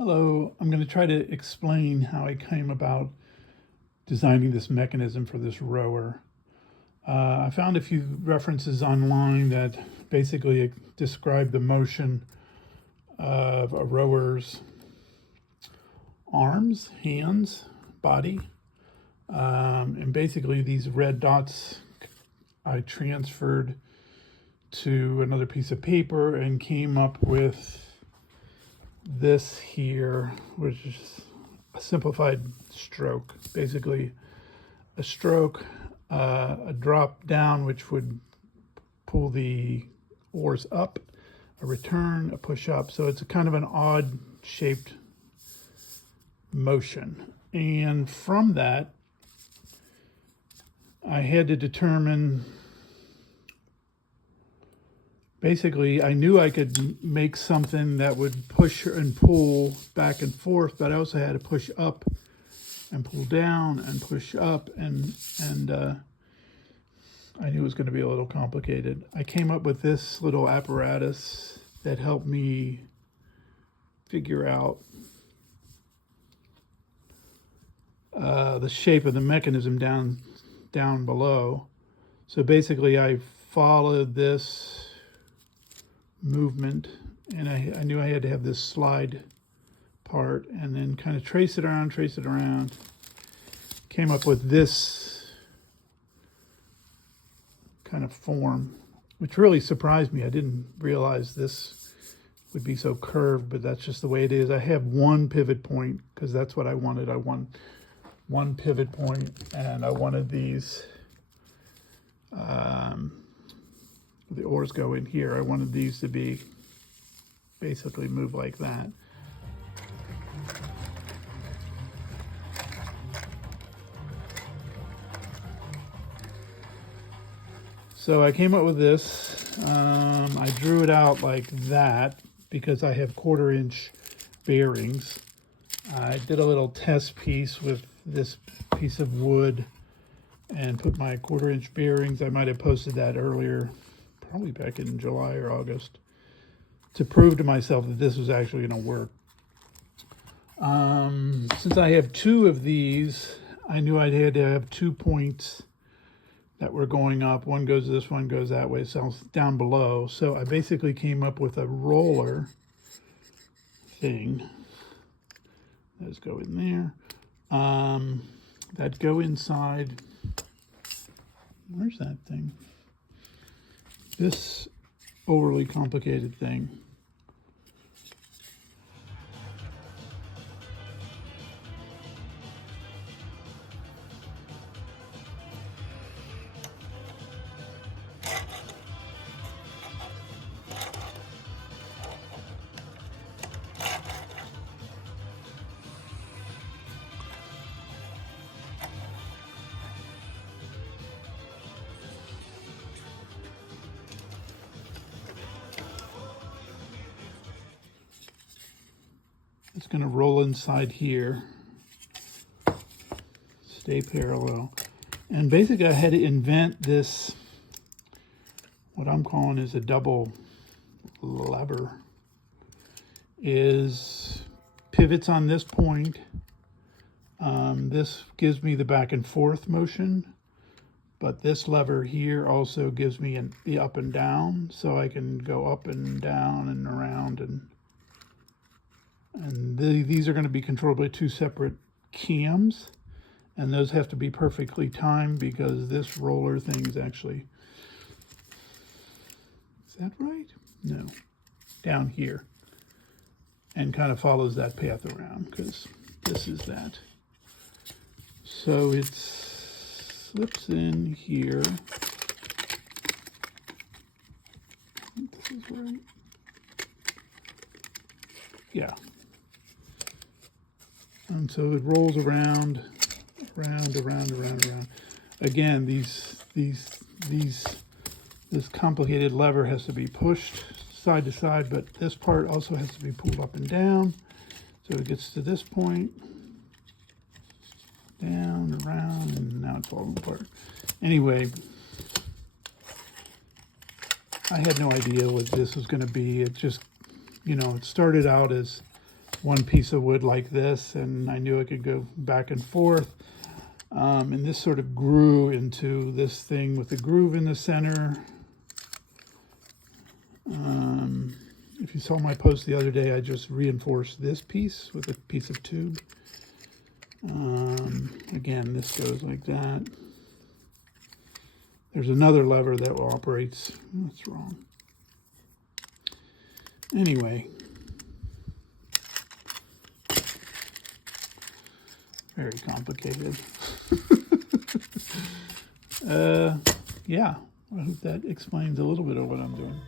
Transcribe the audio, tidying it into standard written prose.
Hello, I'm going to try to explain how I came about designing this mechanism for this rower. I found a few references online that basically describe the motion of a rower's arms, hands, body. And basically these red dots I transferred to another piece of paper and came up with this here, which is a simplified stroke. Basically, a stroke, a drop down, which would pull the oars up, a return, a push up. So it's a kind of an odd shaped motion. And from that, I had to determine, basically, I knew I could make something that would push and pull back and forth, but I also had to push up and pull down and push up, and I knew it was going to be a little complicated. I came up with this little apparatus that helped me figure out the shape of the mechanism down below. So basically, I followed this movement, and I knew I had to have this slide part, and then kind of trace it around, came up with this kind of form, which really surprised me. I didn't realize this would be so curved, but that's just the way it is. I have one pivot point because that's what I wanted. I want one pivot point, and I wanted these the oars go in here. I wanted these to be basically move like that. So I came up with this. I drew it out like that because I have 1/4 inch bearings. I did a little test piece with this piece of wood and put my 1/4 inch bearings. I might have posted that earlier, probably back in July or August, to prove to myself that this was actually going to work. Since I have 2 of these, I knew I had to have 2 points that were going up. One goes this, one goes that way, so down below. So I basically came up with a roller thing. Those go in there. That go inside. Where's that thing? This overly complicated thing. It's going to roll inside here, stay parallel. And basically I had to invent this, what I'm calling is a double lever. Is pivots on this point. This gives me the back and forth motion, but this lever here also gives me the up and down, so I can go up and down and around, and these are going to be controlled by 2 separate cams, and those have to be perfectly timed because this roller thing is actually, is that right? No, down here, and kind of follows that path around because this is that. So it slips in here. I think this is right. Yeah. And so it rolls around. Again, this complicated lever has to be pushed side to side, but this part also has to be pulled up and down. So it gets to this point, down, around, and now it's falling apart. Anyway, I had no idea what this was going to be. It just, it started out as one piece of wood like this, and I knew I could go back and forth. And this sort of grew into this thing with a groove in the center. If you saw my post the other day, I just reinforced this piece with a piece of tube. Again, this goes like that. There's another lever that operates. That's wrong. Anyway. Very complicated. Yeah, I hope that explains a little bit of what I'm doing.